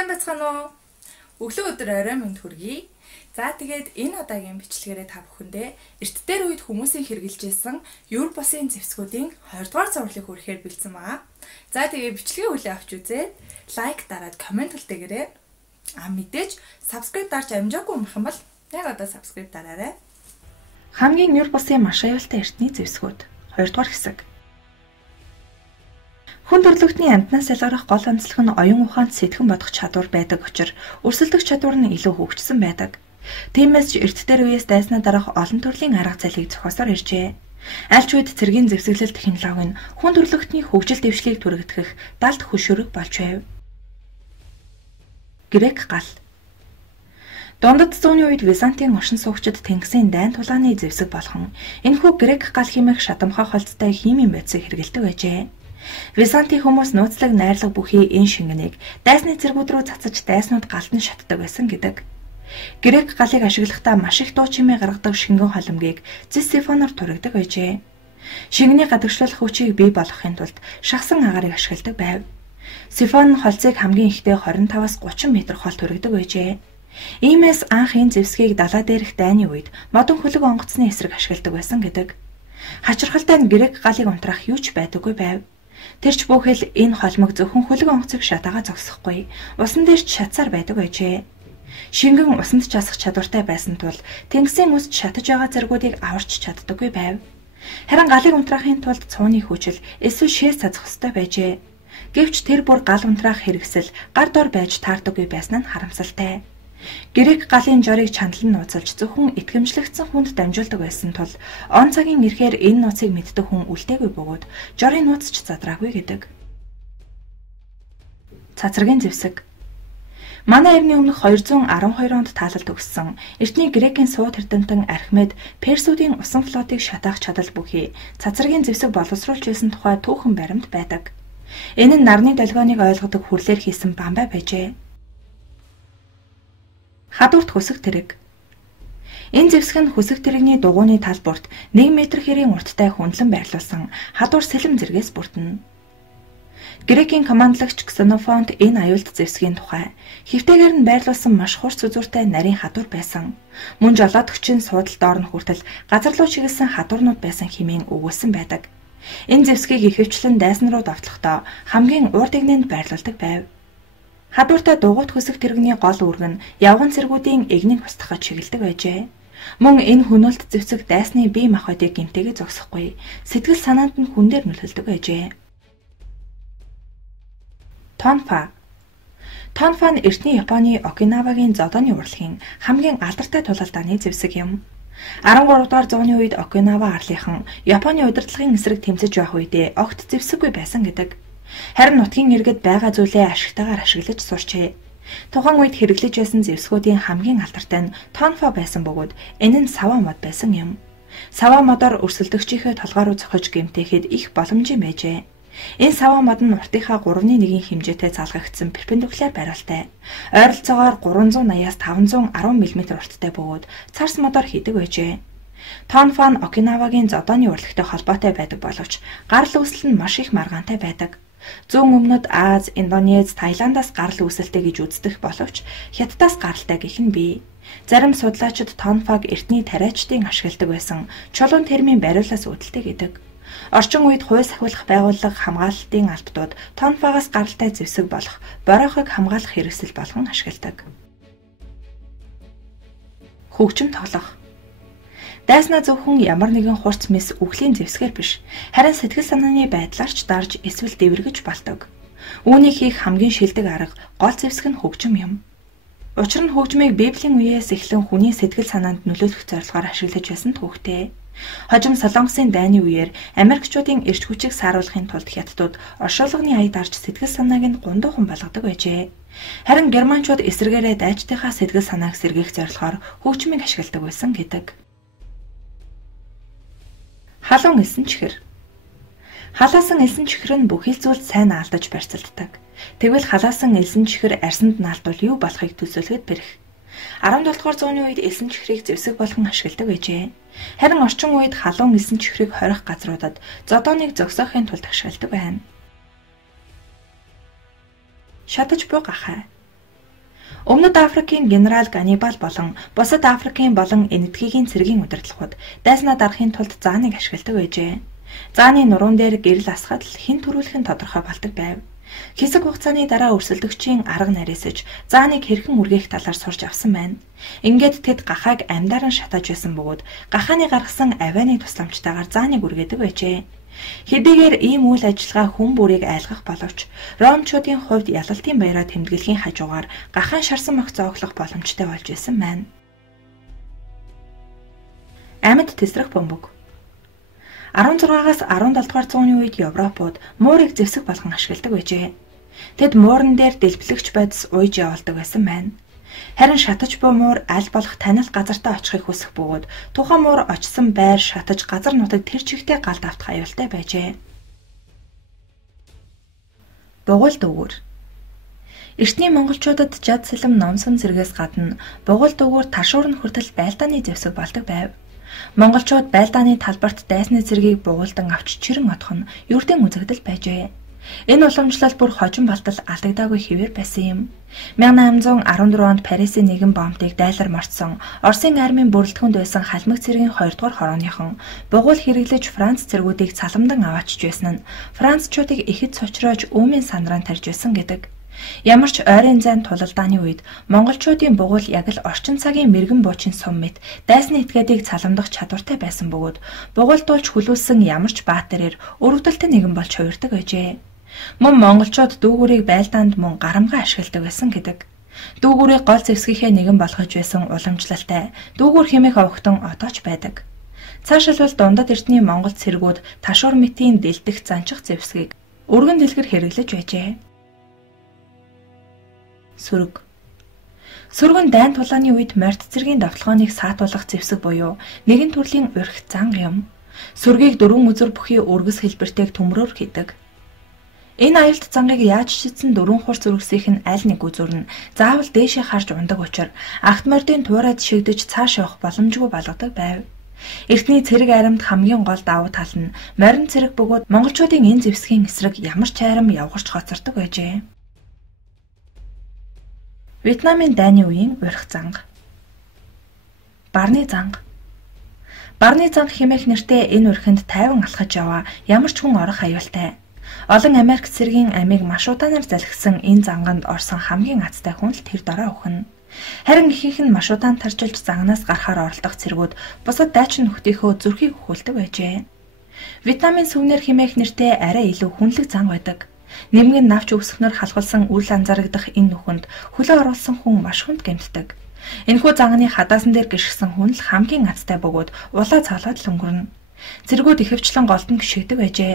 сайн байцгаана уу? Өглөө өдөр орой минь хүргэе. За тэгээд энэ удаагийн бичлэгээрээ та бүхэндээ эрт дээр үед хүмүүсийн хэрэгжилжсэн Европосын зэвсгүүдийн 20 дугаар зурглыг хүрэхээр бэлдсэн байгаа. За тэгээд бичлэгийн хүлээ авч үзээд лайк дараад комент хэлтээгээрэй. Мэдээж subscribe дарж амжаагүй юм бол яг одоо subscribe дараарай. Хамгийн Европосын маш аюултай эртний зэвсгүүд 2 дугаар хэсэг. Хүн төрөлхтний амьтнаас ялгарах гол онцлог нь оюун ухаанд сэтгэн бодох чадвар байдаг учраас өрсөлдөх чадвар нь илүү хөгжсөн байдаг. Тиймээс ч эрт дээр үеэс дайснаа дараах олон төрлийн арга залыг зохиосоор иржээ. Аль ч үед цэргийн зэвсэглэл технологи нь хүн төрөлхтний хөгжил дэвшлийг түрэгдэх далд хөшөөрөг болж байв. Грек гал. Дундад зууны үед Византийн оршин суугчид Тэнгисийн дайн тулааны зэвсэг болгон энэхүү грек гал хэмээх шатамхай холцтой химийн бодисыг хэрэглэдэг байжээ. Византийн хүмүүс нууцлаг найрлага бүхий энэ шингэнийг дайсны цэргүүд рүү цацаж дайснууд галдан шатдаг байсан гэдэг. Грек галыг ашиглахдаа маш их дуу чимээ гаргадаг шингэн холомгийг Зисифоноор турагдаг байжээ. Шингэний гадагшлуулах хүчийг бий болгохын тулд шахсан агаарыг ашигладаг байв. Сифон холцыг хамгийн ихдээ 25-аас 30 м хол турагдаг байжээ. Иймээс анх энэ зэвсгийг далаа дээрх дайны үед модон хөлөг онгоцны эсрэг ашигладаг байсан гэдэг. Хачирхалтай нь грек галыг унтраах юу ч байдаггүй байв. Тэрч бүхэл энэ холмог зөвхөн хөлөг онгоцыг шатаага зогсохгүй, усан дээр ч шатсаар байдаг байжээ. Шингэн усанд часах чадвартай байсан тул Тэнгисийн үст шатаж байгаа зэргүүдийг аварч чаддаггүй байв. Харин галыг унтраахын тулд цууны хүчил эсвэл шээс цацах ёстой байжээ. Гэвч тэр бүр гал унтраах хэрэгсэл гар дор байж таардаггүй байсан нь харамсалтай. Грек галын жорыг чандлан нууцалж зөвхөн итгэмжлэгдсэн хүнд дамжуулдаг байсан тул он цагийн ирэхээр энэ нууцыг мэддэг хүн үлдээгүй бөгөөд жорын нууц ч задраагүй гэдэг. Цацрагийн зэвсэг. Манай эртний өмнөх 212 онд таалал төгссөн эртний грекийн сууд эрдэмтэн Архимед Персүүдийн усан флотыг шатаах чадал бүхий цацрагийн зэвсэг боловсруулж байсан тухай түүхэн баримт байдаг. Энэ нь нарны долгионыг ойлгодог хүрлээр хийсэн бамбай байжээ. Хадуурт хөсөг тэрэг. Энэ зэвсэг нь хөсөг тэрэгний дугуйны тал бүрт 1 м хэрийн урттай хөндлөн байрлуулсан хадуур сэлэм зэргээс бүрдэнэ. Грекийн командлагч Ксенофонт энэ аюулт зэвсгийн тухай хэвтэйгээр нь байрлуулсан маш хурц үзүүртэй нарийн хадуур байсан. Мөн жолоодөгчийн суудал доор нь хүртэл газар руу чиглэсэн хадуурнууд байсан хэмээн өгүүлсэн байдаг. Энэ зэвсгийг ихэвчлэн дайсан руу давтлахдаа хамгийн урд игнэнд байрлуулдаг байв. Хадууртай дугуйт хөсөг тэрэгний гол үүрэг нь явган цэргүүдийн эгнийг устгахад чиглэдэг байжээ. Мөн энэ хөнөөлт зэвсэг дайсны бие махбодыг гэмтээгээ зогсохгүй, сэтгэл санаанд нь хүн дээр нөлөөлдөг байжээ. Тонфа. Тонфа нь эртний Японы Окинавагийн зодооны урлагийн хамгийн алдартай тулалдааны зэвсэг юм. 13 дугаар зууны үед Окинава арлынхан Японы удирдлагын эсрэг тэмцэж байх үедээ огт зэвсэггүй байсан гэдэг. Харин нутгийн иргэд байгаа зүйлээ ашигтайгаар ашиглаж сурчээ. Тухайн үед хэрэглэж байсан зэвсгүүдийн хамгийн алдартай нь тонфа байсан бөгөөд энэ нь сава мод байсан юм. Сава модоор өрсөлдөгчийнхээ толгой руу цохиж гэмтээхэд их боломжтой байжээ. Энэ сава мод нь уртынхаа 3/1 хэмжээтэй залгагдсан перпендикуляр бариултай. Ойролцоогоор 380-аас 510 мм урттай бөгөөд царс модоор хийдэг байжээ. Тонфа нь Окинавагийн зодооны урлагтай холбоотой байдаг боловч гарал үүсэл нь маш их маргаантай байдаг. Зүүн өмнөд Аз, Индонез, Таиландаас гарал үүсэлтэй гэж үздэг боловч Хятадаас гаралтай гэх нь бий. Зарим судлаачид тонфаг эртний тариачдын ашигладаг байсан чулуун термийн бариулаас үүдэлтэй гэдэг. Орчин үед хууль сахиулах байгууллага хамгаалалтын албадууд тонфагаас гаралтай зэвсэг болох боройхог хамгаалах хэрэгсэл болгон ашигладаг. Хөгжим тоглох. Дайснаа зөвхөн ямар нэгэн хурц мэс үхлийн зэвсгээр биш, харин сэтгэл санааны байдлаар ч дарж эсвэл дэврэгэж болдог. Үүнийг хийх хамгийн шилдэг арга гол зэвсэг нь хөгжим юм. Учир нь хөгжмийг Библийн үеэс эхлэн хүний сэтгэл санаанд нөлөөлөх зорилгоор ашиглаж байсан түүхтэй. Хожим Солонгосын дайны үеэр Америкчуудын эрч хүчийг сааруулахын тулд Хятадууд оршуулгын аяд дарж сэтгэл санааг нь гундуухан болгодог байжээ. Харин Германчууд эсрэгээрээ дайчдынхаа сэтгэл санааг сэргээх зорилгоор хөгжмийг ашигладаг байсан гэдэг. Халуун элсэн чихэр. Халаасан элсэн чихэр нь бүхий л зүйлд сайн алдаж барьцалддаг. Тэгвэл халаасан элсэн чихэр арсанд наалдвал юу болохыг төсөөлөхөд бэрх. 17 дугаар зууны үед элсэн чихрийг зэвсэг болгон ашигладаг байжээ. Харин орчин үед халуун элсэн чихрийг хорих газруудад зодооныг зогсоохын тулд ашигладаг байна. Шатаж буй гахай. Өмнөд Африкийн генерал Ганнибал болон бусад Африкийн болон энэтхэгийн цэргийн удирдлагууд дайснаа дарахын тулд зааныг ашигладаг байжээ. Зааны нуруунд дээр гэрэл асахад л хэн төрүүлэх нь тодорхой болдог байв. Хэсэг хугацааны дараа өрсөлдөгчийн арга нарийсаж зааныг хэрхэн үргээх талаар сурч авсан байна. Ингээд тэд гахааг амьдаар нь шатааж байсан бөгөөд гахааны гаргасан авианы тусламжтайгаар зааныг үргээдэг байжээ. Хэдийгээр ийм үйл ажиллагаа хүн бүрийг айлгах боловч ромчуудын хувьд ялалтын баяраа тэмдэглэхийн хажуугаар гахаан шарсан мөх зооглох боломжтой болж байсан байна. Амьд тесрэх бөмбөг 16-аас 17 дугаар зууны үед Европууд муурыг зэвсэг болгон ашигладаг байжээ. Тэд мууран дээр дэлбэлэгч байдас ууж явуулдаг байсан байна. Харин шатаж буй муур аль болох танил газартаа очихыг хүсэх бөгөөд тухайн муур очсон байр шатаж газар нутаг тэр чигтээ галд автах аюултай байжээ. Бугуул дүүгүүр Эртний монголчуудад жад сэлэм номсон зэрэгээс гадна бугуул дүүгүүр ташуурн хүртэл байлдааны зэвсэг болдог байв. Монголчууд байлдааны талбарт дайсны цэргийг бугуулдан авч чирэн одох нь ердийн үзэгдэл байжээ. Энэ уламжлал бүр хожим болтол алдагдаагүй хэвээр байсан юм. 1814 онд Парисын нэгэн бомбыг дайлар морцсон Оросын армийн бүрэлдэхүүнд байсан халмаг цэргийн 2 дугаар хорооныхон бугуул хэрэглэж Франц цэргүүдийг цаламдан аваачж байсан нь Францчуудыг ихэд сочроож үүмийн сандрaan тарьж байсан гэдэг. Ямар ч ойрын зайн тулалдааны үед монголчуудын бугуул яг л орчин цагийн мэрэгэн буучин сум мэт дайсны этгээдийг цаламдах чадвартай байсан бөгөөд бугуулдуулж хүлүүлсэн ямар ч баатарээр өргөдөлтөй нэгэн болж хувирдаг байжээ. Мөн монголчууд дүүгүүрийг байлдаанд мөн гарамгаа ашигладаг байсан гэдэг. Дүүгүүрийг гол зэвсгийнхээ нэгэн болгож байсан уламжлалтай дүүгүүр хэмээх овогтон одоо ч байдаг. Цаашилбал дундад эртний монгол цэргүүд ташуур мэтийн дэлдэх занчих зэвсгийг өргөн дэлгэр хэрэглэж байжээ. Сүрэг Сүргэн дайн тулааны үед морьт цэргийн довтлогооныг саатуулах зэвсэг буюу нэгэн төрлийн урх занга юм. Сүргийг 4 үзүр бүхий өргөс хэлбэртэйг төмрөөр хийдэг. Энэ аюулт зангыг яаж шидсэн 4 хурц өргөсийнх нь аль нэг үзүр нь заавал дээшээ харж ундаг учраас агт мордын туурайд шигдэж цааш явах боломжгүй болгодог байв. Эртний цэрэг аримд хамгийн гол давуу тал нь морин цэрэг бөгөөд монголчуудын энэ зэвсгийн эсрэг ямар ч айрам явгарч хоцордог байжээ. Вьетнамын дайны үеийн урх занга. Барны занга. Барны занга хэмээх нэртэй энэ урхинд тайван алхаж яваа ямар ч хүн орох аюултай. Олон Америк цэргийн амийг маш удаанаар залхисан энэ занганд орсон хамгийн азтай хүн л тэр дорой өхнө. Харин ихэнх нь маш удаан таржилж зангнаас гарахаар оролдох цэргүүд бусад дайчин нөхдийнхөө зүрхийг өхүүлдэг байжээ. Вьетнамын сүвнэр хэмээх нэртэй арай илүү хүнлэг занга байдаг. Нэмгэн навч өсгөнөр халахулсан үл анзаарагдах энэ нүхэнд хөлөө оруулсан хүн маш хүнд гэмтдэг. Энэхүү занганы хадаасан дээр гიშгсэн хүн л хамгийн азтай бөгөөд улаа цаалаад л өнгөрнө. Цэргүүд ихэвчлэн голдон гიშгдэг байжээ.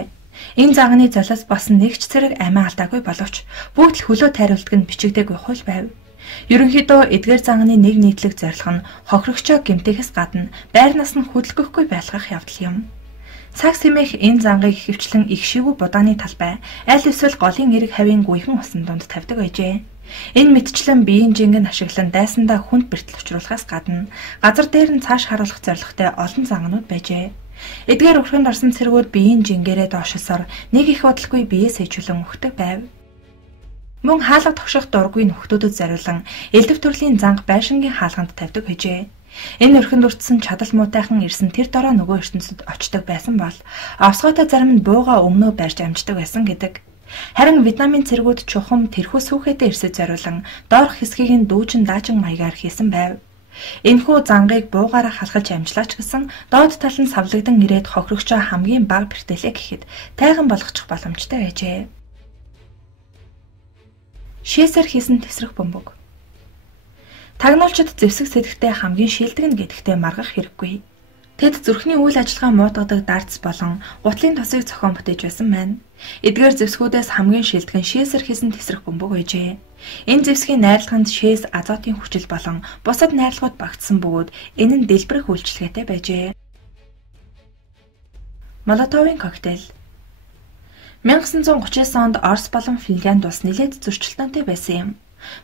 Энэ занганы золиос босон нэг ч цэрэг амиа алдаагүй боловч бүгд л хөлөө тайруулдаг нь бичигдээгүй хууль байв. Ерөнхийдөө эдгээр занганы нэг нийтлэг зорилго нь хохирогчоо гэмтээхээс гадна байрнаас нь хөдөлгөхгүй байлгах явдал юм. Цаг сэмэх энэ зангыг ихэвчлэн их шивүү будааны талбай, аль эсвэл голын эрэг хавийн гүйхэн усан донд тавьдаг байжээ. Энэ мэтчлэн биеийн жингэн ашиглан дайсандаа хүнд бэртэл учруулахаас гадна газар дээр нь цааш харуулах зорилготой олон занганууд байжээ. Эдгээр урхинд орсон цэргүүд биеийн жингээрээ доошосоор нэг их бодлогүй бие сэжүүлэн өгдөг байв. Мөн хаалга тогших дургүй нөхдүүдэд зориулан элдв төрлийн занга байшингийн хаалганд тавьдаг байжээ. Энэ өрхөнд уртсан чадал муутайхан ирсэн тэр дорой нөгөө ертөнцид очдог байсан бол овсгойтой зарим нь бууга өмнөө барьж амждаг байсан гэдэг. Харин Вьетнамын цэргүүд чухам тэрхүү сүхэтэй ирсэд зориулан доорх хэсгийг нь дүүжин даажин маягаар хийсэн байв. Энэхүү зангыг буугаараа халахж амжлаач гэсэн доод тал нь савлагдсан ирээд хохирогчоо хамгийн бага бэртэлээ гэхэд тайган болгочих боломжтой байжээ. Шээсээр хийсэн тесрэх бөмбөг. Тагнуулчид зэвсэг сэдэхтэй хамгийн шилдэг нь гэдэгтээ маргах хэрэггүй. Тэд зүрхний үйл ажиллагаа муутгадаг дартс болон гутлын тосыг зохион бүтээж байсан байна. Эдгээр зэвсгүүдээс хамгийн шилдэг нь шээсээр хийсэн тесрэх бөмбөг байжээ. Энэ зэвсгийн найрлаганд шээс азотын хүчил болон бусад найрлагууд багтсан бөгөөд энэ нь дэлбэрэх үйлчилгээтэй байжээ. Молотовын коктейл 1939 онд Орос болон Финлянд улс нэлээд зөрчилдөөнтэй байсан юм.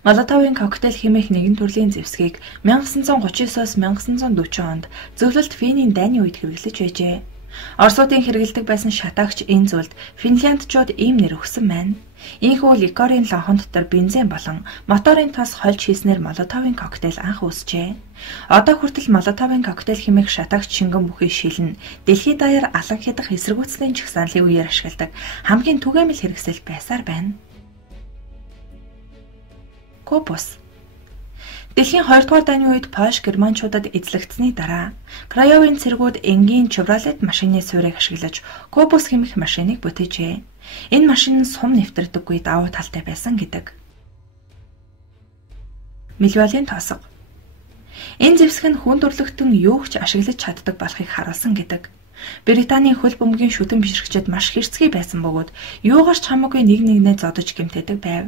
Молотовын коктейл хэмээх нэгэн төрлийн зэвсгийг 1939-оос 1940 онд зөвлөлт Финийн дайны үед хэрэглэж байжээ. Оросуудын хэрэгэлдэг байсан шатаагч энэ зүйлд финляндчууд ийм нэр өгсөн байна. Ийхүү ликорын лонхон дотор бензин болон моторын тос хольж хийснээр молотовын коктейл анх үүсжээ. Одоо хүртэл молотовын коктейл хэмээх шатаагч шингэн бүхий шил нь дэлхийд даяар алан хядах эсэргүүцлийн чагсааллын үеэр ашигладаг хамгийн түгээмэл хэрэгсэл байсаар байна. Копус. Дэлхийн 2 дугаар дайны үед Польш германчуудад эзлэгдсэний дараа Краевын цэргүүд энгийн Chevrolet машины суурийг ашиглаж Копус хэмээх машиныг бүтээжээ. Энэ машин нь сум нэвтрдэггүй давуу талтай байсан гэдэг. Мэлвалийн тосго. Энэ зэвсэг нь хүн төрлөختөн юу ч ашиглаж чаддаг болохыг харуулсан гэдэг. Британий хөл бөмбөгийн шүтэн бишрэгчид маш хэрцгий байсан бөгөөд юугаарч хамаагүй нэг нэгнээ зодож гэмтээдэг байв.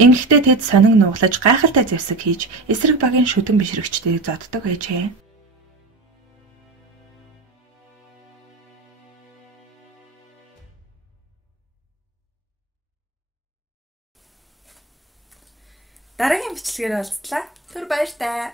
Ингэхдээ тэд сонин нуглаж гайхалтай зэвсэг хийж эсрэг багийн шүтэн бишрэгчдийг зоддог байжээ. Дараагийн бичлэгээр уулзлаа. Түр баяртай.